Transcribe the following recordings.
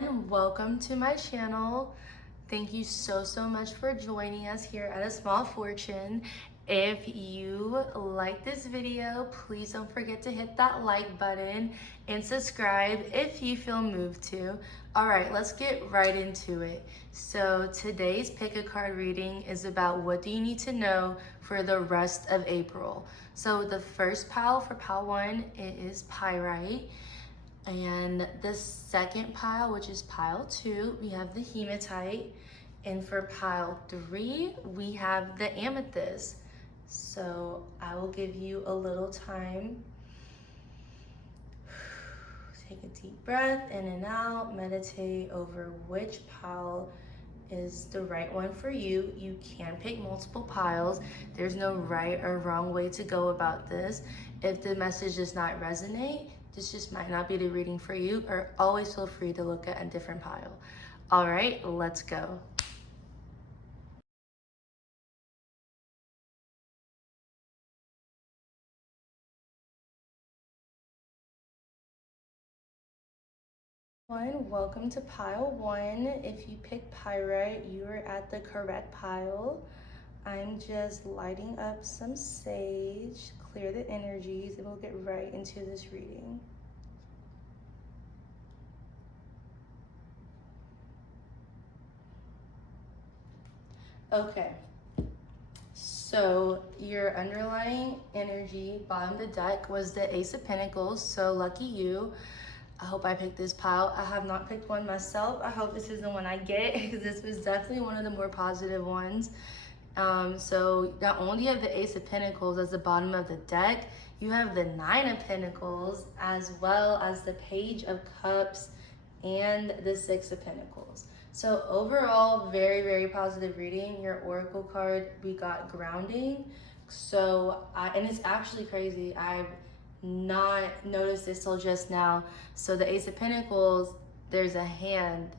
Welcome to my channel. Thank you so much for joining us here at A Small Fortune. If you like this video, please don't forget to hit that like button and subscribe if you feel moved to. All right, let's get right into it. So today's pick a card reading is about what do you need to know for the rest of April. So the first pile for pile 1, it is pyrite. And the second pile, which is pile 2, we have the hematite. And for pile 3, we have the amethyst. So I will give you a little time. Take a deep breath in and out. Meditate over which pile is the right one for you. You can pick multiple piles. There's no right or wrong way to go about this. If the message does not resonate, this just might not be the reading for you, or always feel free to look at a different pile. All right, let's go. Welcome to pile 1. If you pick pyrite, you are at the correct pile. I'm just lighting up some sage, clear the energies, and we'll get right into this reading. Okay, so your underlying energy, bottom of the deck, was the Ace of Pentacles, so lucky you. I hope I picked this pile. I have not picked one myself. I hope this is the one I get because this was definitely one of the more positive ones. So not only do you have the Ace of Pentacles as the bottom of the deck, you have the Nine of Pentacles as well as the Page of Cups and the Six of Pentacles. So overall, very positive reading. Your Oracle card, we got grounding. So, and it's actually crazy. I've not noticed this till just now. So the Ace of Pentacles, there's a hand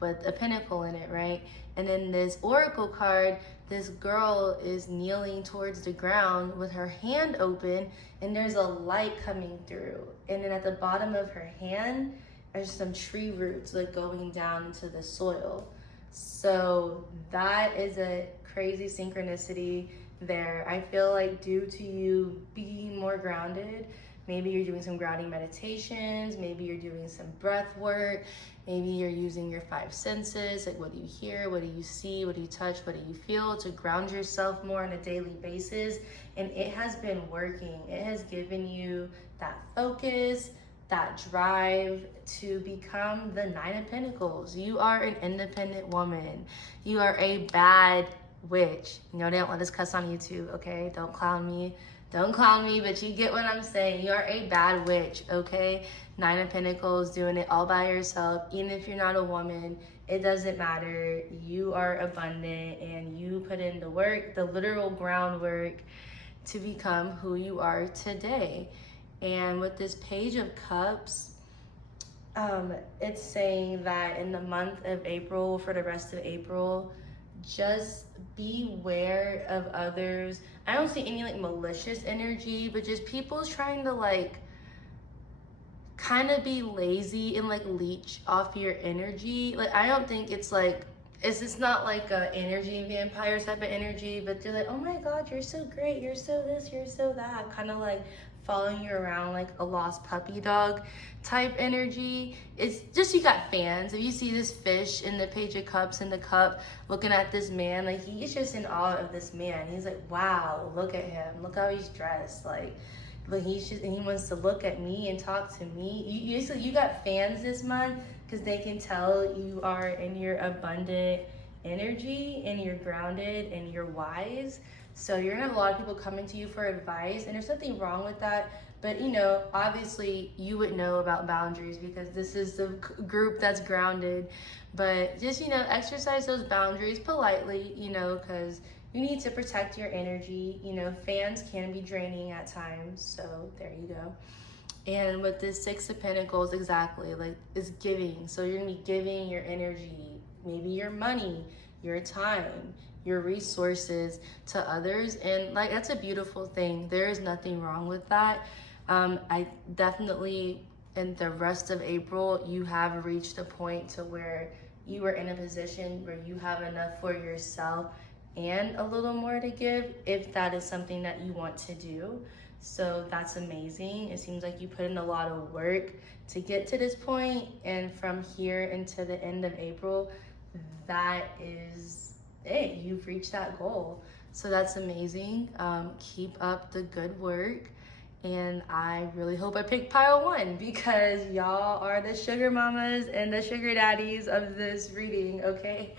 with a pentacle in it, right? And then this Oracle card, this girl is kneeling towards the ground with her hand open, and there's a light coming through. And then at the bottom of her hand, there's some tree roots like going down into the soil. So that is a crazy synchronicity there. I feel like due to you being more grounded, maybe you're doing some grounding meditations, maybe you're doing some breath work, maybe you're using your 5 senses, like what do you hear, what do you see, what do you touch, what do you feel, to ground yourself more on a daily basis. And it has been working. It has given you that focus, that drive to become the Nine of Pentacles. You are an independent woman. You are a bad witch. You know, they don't let us cuss on YouTube, okay? Don't clown me. Don't clown me, but you get what I'm saying. You are a bad witch, okay? Nine of Pentacles, doing it all by yourself. Even if you're not a woman, it doesn't matter. You are abundant and you put in the work, the literal groundwork to become who you are today. And with this Page of Cups, it's saying that in the month of April, for the rest of April, just beware of others. I don't see any like malicious energy, but just people trying to like kind of be lazy and like leech off your energy. Like, I don't think it's like, it's not like a energy vampire type of energy, but they're like, oh my God, you're so great, you're so this, you're so that, kind of like following you around like a lost puppy dog type energy. It's just, you got fans. If you see this fish in the Page of Cups in the cup looking at this man, like he's just in awe of this man. He's like, wow, look at him, look how he's dressed, like he's just, and he wants to look at me and talk to me. You got fans this month because they can tell you are in your abundant energy and you're grounded and you're wise. So you're gonna have a lot of people coming to you for advice, and there's nothing wrong with that. But you know, obviously you would know about boundaries because this is the group that's grounded. But just, you know, exercise those boundaries politely, you know, because you need to protect your energy. You know, fans can be draining at times, so there you go. And with this Six of Pentacles, exactly, like, it's giving. So you're gonna be giving your energy, maybe your money, your time, your resources to others. And like, that's a beautiful thing. There is nothing wrong with that. I definitely and the rest of April, you have reached a point to where you are in a position where you have enough for yourself and a little more to give, if that is something that you want to do. So that's amazing. It seems like you put in a lot of work to get to this point, and from here into the end of April, that is it. You've reached that goal. So that's amazing. Keep up the good work. And I really hope I picked pile 1, because y'all are the sugar mamas and the sugar daddies of this reading, okay?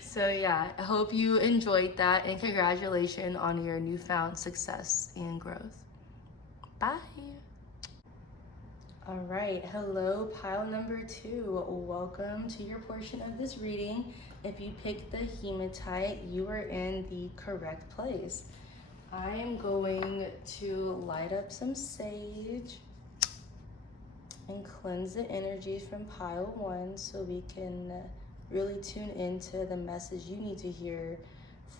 So yeah, I hope you enjoyed that, and congratulations on your newfound success and growth. Bye. All right, hello, pile number 2. Welcome to your portion of this reading. If you picked the hematite, you are in the correct place. I am going to light up some sage and cleanse the energies from pile 1 so we can really tune into the message you need to hear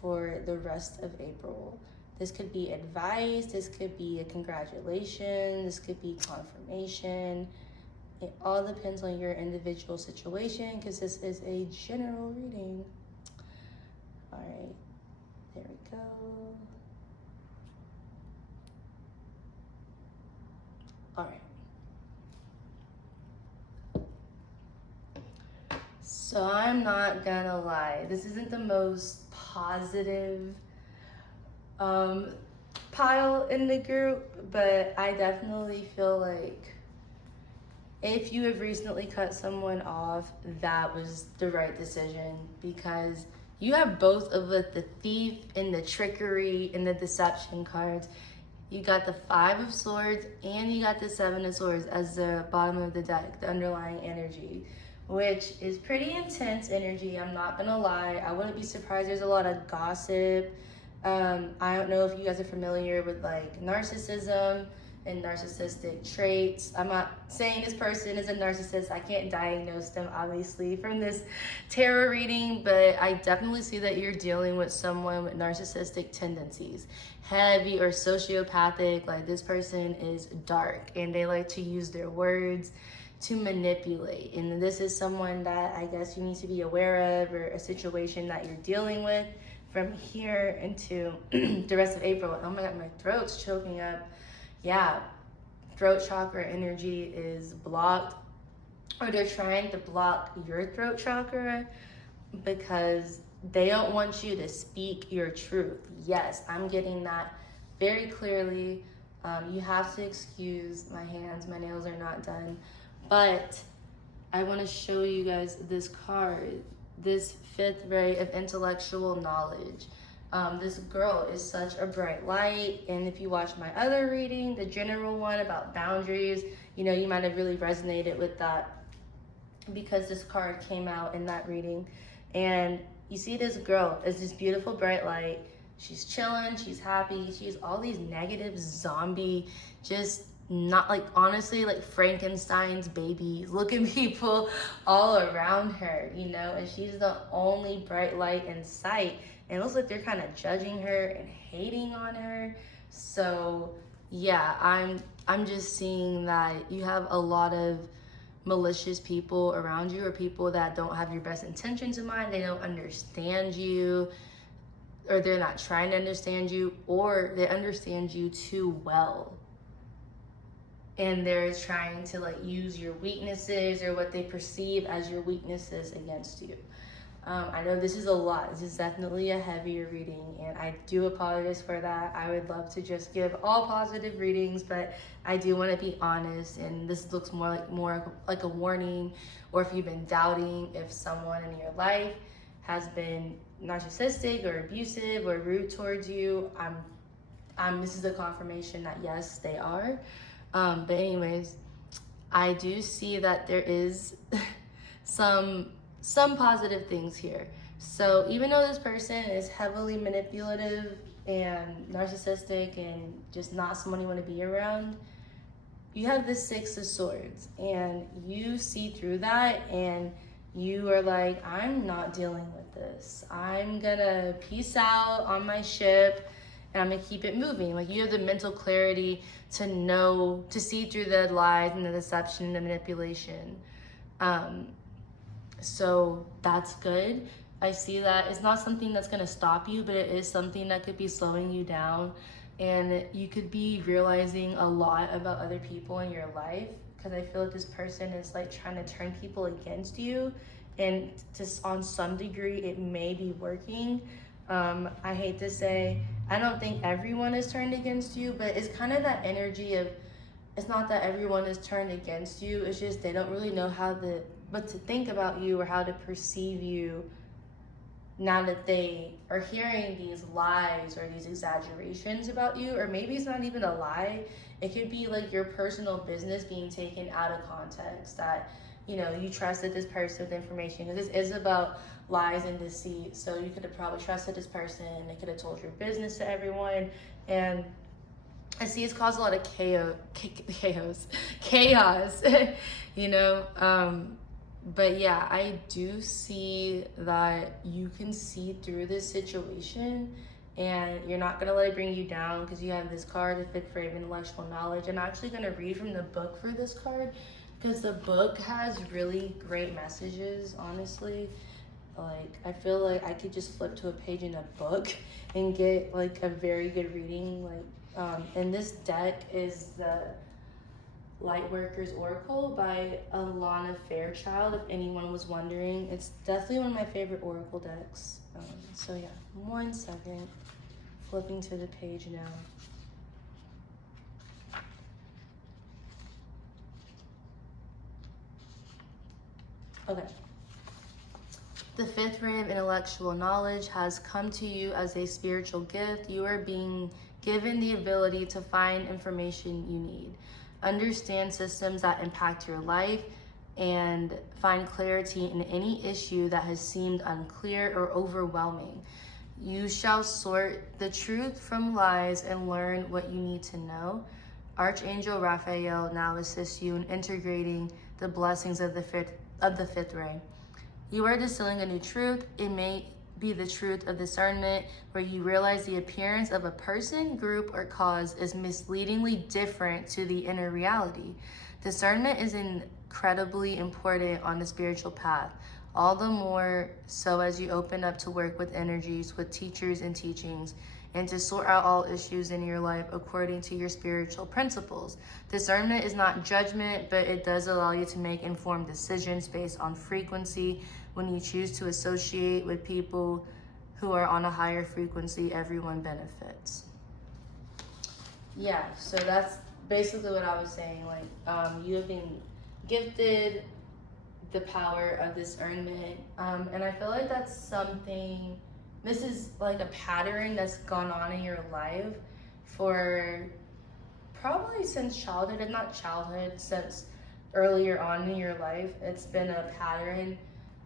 for the rest of April. This could be advice, this could be a congratulations, this could be confirmation. It all depends on your individual situation, because this is a general reading. All right, there we go. All right. So I'm not gonna lie, this isn't the most positive pile in the group, but I definitely feel like if you have recently cut someone off, that was the right decision, because you have both of the thief and the trickery and the deception cards. You got the 5 of Swords and you got the 7 of Swords as the bottom of the deck, the underlying energy, which is pretty intense energy. I'm not gonna lie. I wouldn't be surprised. There's a lot of gossip. I don't know if you guys are familiar with like narcissism and narcissistic traits. I'm not saying this person is a narcissist. I can't diagnose them obviously from this tarot reading, but I definitely see that you're dealing with someone with narcissistic tendencies, heavy or sociopathic. Like, this person is dark and they like to use their words to manipulate. And this is someone that I guess you need to be aware of, or a situation that you're dealing with from here into the rest of April. Oh my God, my throat's choking up. Yeah, throat chakra energy is blocked, or they're trying to block your throat chakra because they don't want you to speak your truth. Yes, I'm getting that very clearly. You have to excuse my hands, my nails are not done, but I want to show you guys this card, this 5th ray of intellectual knowledge. This girl is such a bright light, and if you watch my other reading, the general one about boundaries, you know, you might have really resonated with that because this card came out in that reading. And you see this girl is this beautiful bright light. She's chilling, she's happy, she's all these negative zombie, just not like, honestly, like Frankenstein's babies looking people all around her, you know, and she's the only bright light in sight. And it looks like they're kind of judging her and hating on her. So yeah, I'm just seeing that you have a lot of malicious people around you, or people that don't have your best intentions in mind. They don't understand you, or they're not trying to understand you, or they understand you too well, and they're trying to like use your weaknesses or what they perceive as your weaknesses against you. I know this is a lot. This is definitely a heavier reading, and I do apologize for that. I would love to just give all positive readings, but I do want to be honest, and this looks more like a warning, or if you've been doubting if someone in your life has been narcissistic or abusive or rude towards you, this is a confirmation that yes, they are. But anyways, I do see that there is some positive things here. So even though this person is heavily manipulative and narcissistic and just not someone you want to be around, you have the 6 of Swords, and you see through that, and you are like, I'm not dealing with this. I'm gonna peace out on my ship, and I'm gonna keep it moving. Like, you have the mental clarity to know, to see through the lies and the deception and the manipulation. So that's good. I see that it's not something that's going to stop you, but it is something that could be slowing you down. And you could be realizing a lot about other people in your life, because I feel like this person is like trying to turn people against you. And just on some degree, it may be working. I hate to say, I don't think everyone is turned against you, but it's kind of that energy of, it's not that everyone is turned against you, it's just they don't really know what to think about you or how to perceive you now that they are hearing these lies or these exaggerations about you. Or maybe it's not even a lie, it could be like your personal business being taken out of context, that you trusted this person with information, because this is about lies and deceit. So you could have probably trusted this person, they could have told your business to everyone, and I see it's caused a lot of chaos, But yeah, I do see that you can see through this situation, and you're not gonna let it bring you down, because you have this card, the fifth ray of intellectual knowledge. I'm actually gonna read from the book for this card, because the book has really great messages, honestly. Like, I feel like I could just flip to a page in a book and get like a very good reading. And this deck is the Lightworkers Oracle by Alana Fairchild, if anyone was wondering. It's definitely one of my favorite oracle decks. So yeah, 1 second, flipping to the page now. Okay. The fifth ray of intellectual knowledge has come to you as a spiritual gift. You are being given the ability to find information you need, understand systems that impact your life, and find clarity in any issue that has seemed unclear or overwhelming. You shall sort the truth from lies and learn what you need to know. Archangel Raphael now assists you in integrating the blessings of the fifth ray. You are distilling a new truth. It may be the truth of discernment, where you realize the appearance of a person, group, or cause is misleadingly different to the inner reality. Discernment is incredibly important on the spiritual path, all the more so as you open up to work with energies, with teachers and teachings, and to sort out all issues in your life according to your spiritual principles. Discernment is not judgment, but it does allow you to make informed decisions based on frequency. When you choose to associate with people who are on a higher frequency, everyone benefits. Yeah, so that's basically what I was saying. Like, you have been gifted the power of discernment, and I feel like that's something, this is like a pattern that's gone on in your life for probably since childhood, if not childhood, since earlier on in your life. It's been a pattern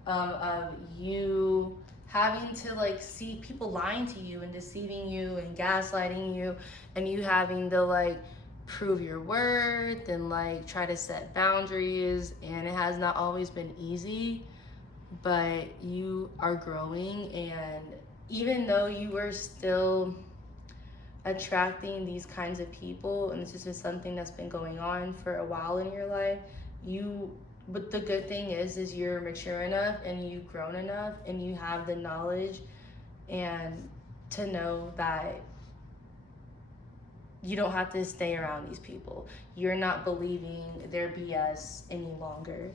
of you having to like see people lying to you and deceiving you and gaslighting you, and you having to like prove your worth and like try to set boundaries. And it has not always been easy, but you are growing. And even though you were still attracting these kinds of people, and this is just something that's been going on for a while in your life, but the good thing is you're mature enough and you've grown enough and you have the knowledge and to know that you don't have to stay around these people. You're not believing their BS any longer.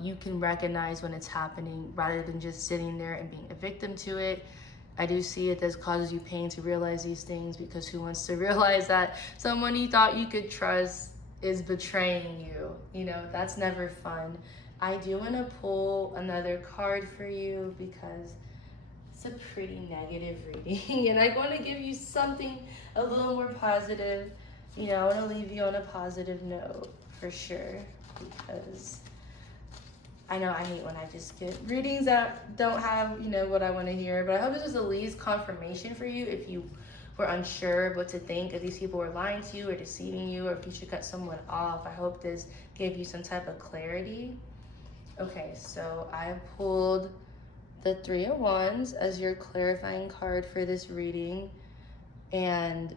You can recognize when it's happening rather than just sitting there and being a victim to it. I do see it as causes you pain to realize these things, because who wants to realize that someone you thought you could trust is betraying you? That's never fun. I do want to pull another card for you, because it's a pretty negative reading and I want to give you something a little more positive. I want to leave you on a positive note for sure, because I know I hate when I just get readings that don't have, what I want to hear. But I hope this was at least confirmation for you if you were unsure of what to think, if these people were lying to you or deceiving you, or if you should cut someone off. I hope this gave you some type of clarity. Okay, so I pulled the Three of Wands as your clarifying card for this reading. And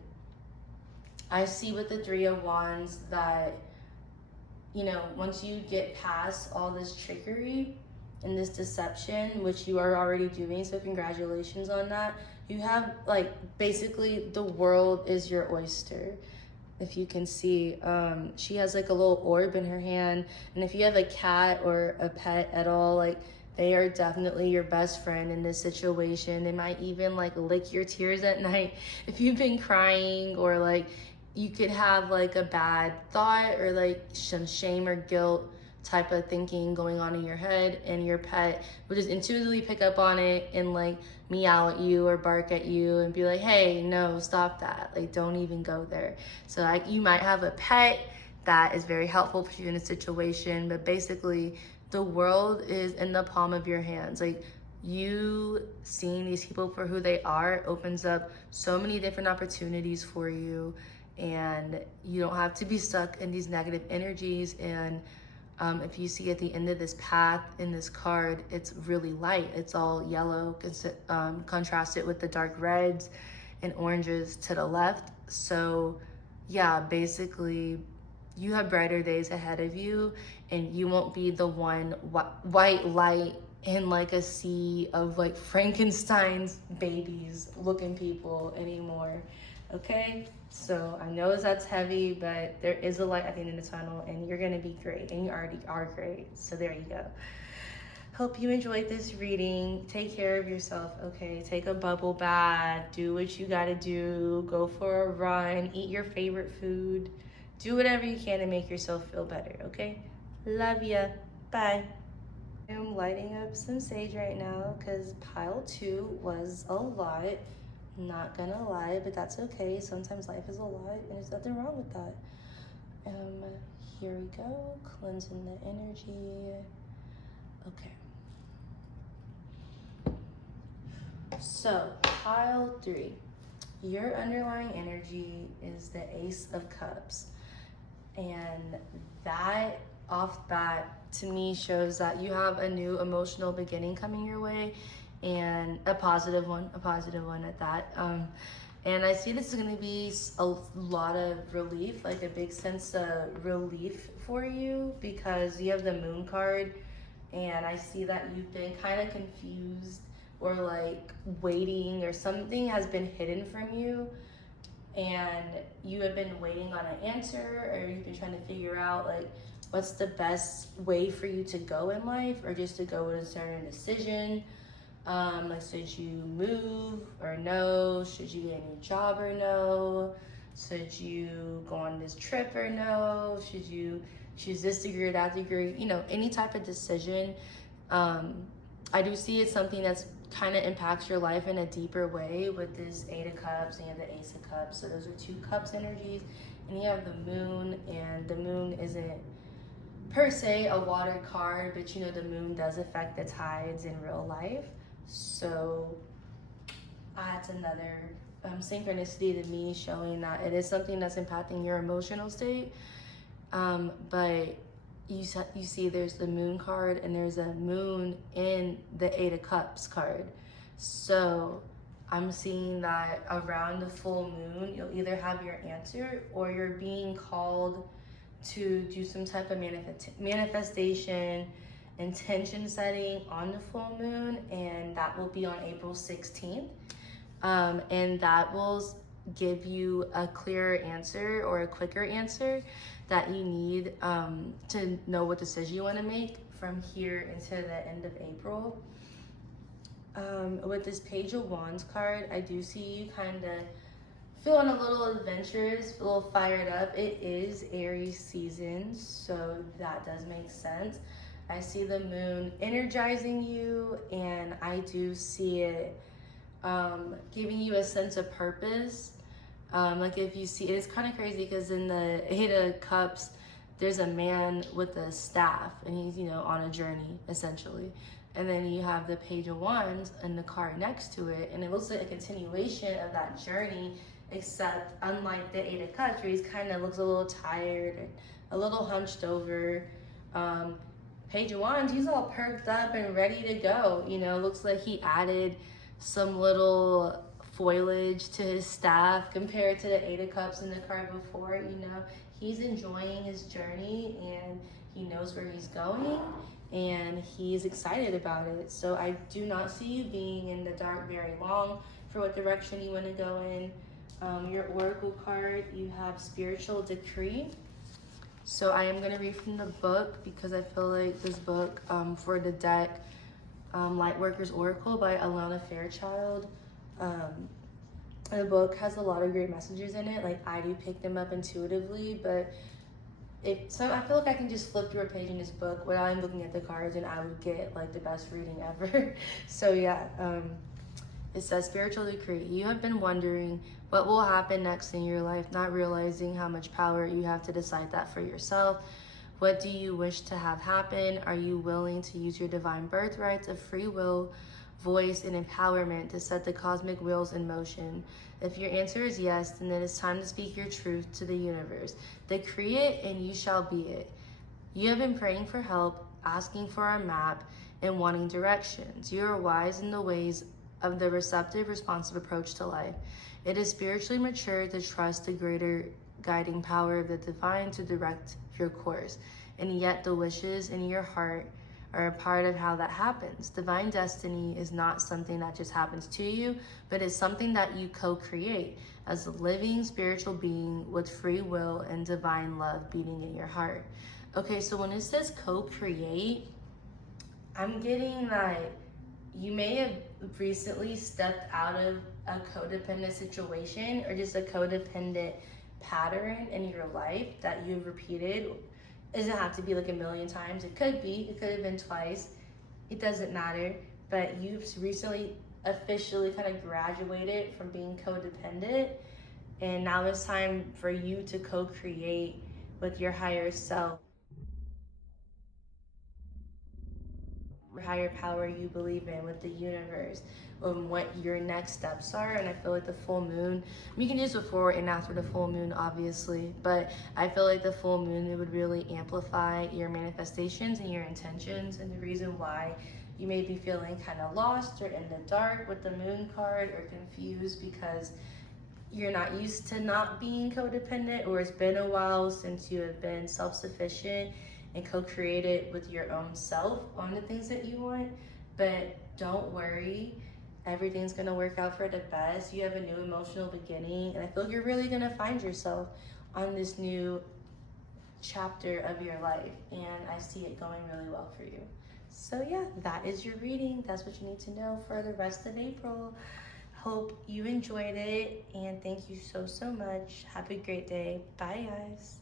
I see with the Three of Wands that, you know, once you get past all this trickery and this deception, which you are already doing, so congratulations on that. You have, like, basically the world is your oyster. If you can see, she has like a little orb in her hand, and if you have a cat or a pet at all, like, they are definitely your best friend in this situation. They might even like lick your tears at night if you've been crying, or like you could have like a bad thought or like some shame or guilt type of thinking going on in your head, and your pet will just intuitively pick up on it and like meow at you or bark at you and be like, hey, no, stop that, like, don't even go there. So like you might have a pet that is very helpful for you in a situation, but basically the world is in the palm of your hands. Like, you seeing these people for who they are opens up so many different opportunities for you, and you don't have to be stuck in these negative energies. And if you see at the end of this path in this card, it's really light. It's all yellow, contrasted with the dark reds and oranges to the left. So yeah, basically you have brighter days ahead of you, and you won't be the one white light in like a sea of like Frankenstein's babies looking people anymore. Okay, so I know that's heavy, but there is a light at the end of the tunnel, and you're gonna be great, and you already are great. So there you go. Hope you enjoyed this reading. Take care of yourself, okay? Take a bubble bath, do what you gotta do, go for a run, eat your favorite food, do whatever you can to make yourself feel better, okay? Love ya. Bye. I'm lighting up some sage right now because pile 2 was a lot. Not gonna lie, but that's okay. Sometimes life is a lot, and there's nothing wrong with that. Here we go, cleansing the energy. Okay. So, pile 3. Your underlying energy is the Ace of Cups. And that, off bat, to me shows that you have a new emotional beginning coming your way, and a positive one at that. And I see this is going to be a lot of relief, like a big sense of relief for you, because you have the Moon card, and I see that you've been kind of confused or like waiting, or something has been hidden from you, and you have been waiting on an answer, or you've been trying to figure out like what's the best way for you to go in life, or just to go with a certain decision. Like, should you move or no? Should you get a new job or no? Should you go on this trip or no? Should you choose this degree or that degree? You know, any type of decision. I do see it's something that's kind of impacts your life in a deeper way with this 8 of Cups and the Ace of Cups. So those are 2 cups energies, and you have the Moon, and the Moon isn't per se a water card, but you know the Moon does affect the tides in real life. So that's another synchronicity to me, showing that it is something that's impacting your emotional state. But you see there's the Moon card, and there's a Moon in the 8 of Cups card. So I'm seeing that around the full moon, you'll either have your answer, or you're being called to do some type of manifestation, intention setting on the full moon, and that will be on April 16th. And that will give you a clearer answer, or a quicker answer that you need to know what decision you want to make from here into the end of April. With this Page of Wands card, I do see you kind of feeling a little adventurous, a little fired up. It is Aries season, so that does make sense. I see the Moon energizing you, and I do see it giving you a sense of purpose. Like, if you see, it's kind of crazy because in the 8 of Cups, there's a man with a staff, and he's, you know, on a journey essentially. And then you have the Page of Wands and the card next to it, and it looks like a continuation of that journey, except unlike the 8 of Cups, where he's kind of looks a little tired and a little hunched over. Page of Wands, he's all perked up and ready to go. You know, looks like he added some little foliage to his staff compared to the Eight of Cups in the card before. You know, he's enjoying his journey and he knows where he's going and he's excited about it. So I do not see you being in the dark very long for what direction you want to go in. Your oracle card, you have spiritual decree. So I am going to read from the book because I feel like this book for the deck, Lightworker's Oracle by Alana Fairchild. The book has a lot of great messages in it. Like, I do pick them up intuitively, but so I feel like I can just flip through a page in this book without even looking at the cards and I would get like the best reading ever. So yeah, it says spiritual decree. You have been wondering what will happen next in your life, not realizing how much power you have to decide that for yourself. What do you wish to have happen? Are you willing to use your divine birthrights of free will, voice, and empowerment to set the cosmic wheels in motion? If your answer is yes, then it is time to speak your truth to the universe. Decree it and you shall be it. You have been praying for help, asking for a map, and wanting directions. You are wise in the ways of the receptive, responsive approach to life. It is spiritually mature to trust the greater guiding power of the divine to direct your course. And yet the wishes in your heart are a part of how that happens. Divine destiny is not something that just happens to you, but it's something that you co-create as a living spiritual being with free will and divine love beating in your heart. Okay, so when it says co-create, I'm getting that you may have recently stepped out of a codependent situation or just a codependent pattern in your life that you've repeated. It doesn't have to be like a million times. It could be. It could have been twice. It doesn't matter. But you've recently officially kind of graduated from being codependent. And now it's time for you to co-create with your higher self. Higher power you believe in, with the universe, what your next steps are. And I feel like the full moon, you can use before and after the full moon obviously, but I feel like the full moon, it would really amplify your manifestations and your intentions. And the reason why you may be feeling kind of lost or in the dark with the moon card or confused because you're not used to not being codependent, or it's been a while since you have been self-sufficient and co-created with your own self on the things that you want. But don't worry, everything's gonna work out for the best. You have a new emotional beginning, and I feel like you're really gonna find yourself on this new chapter of your life, and I see it going really well for you. So yeah, that is your reading. That's what you need to know for the rest of April. Hope you enjoyed it, and thank you so much. Have a great day. Bye, guys.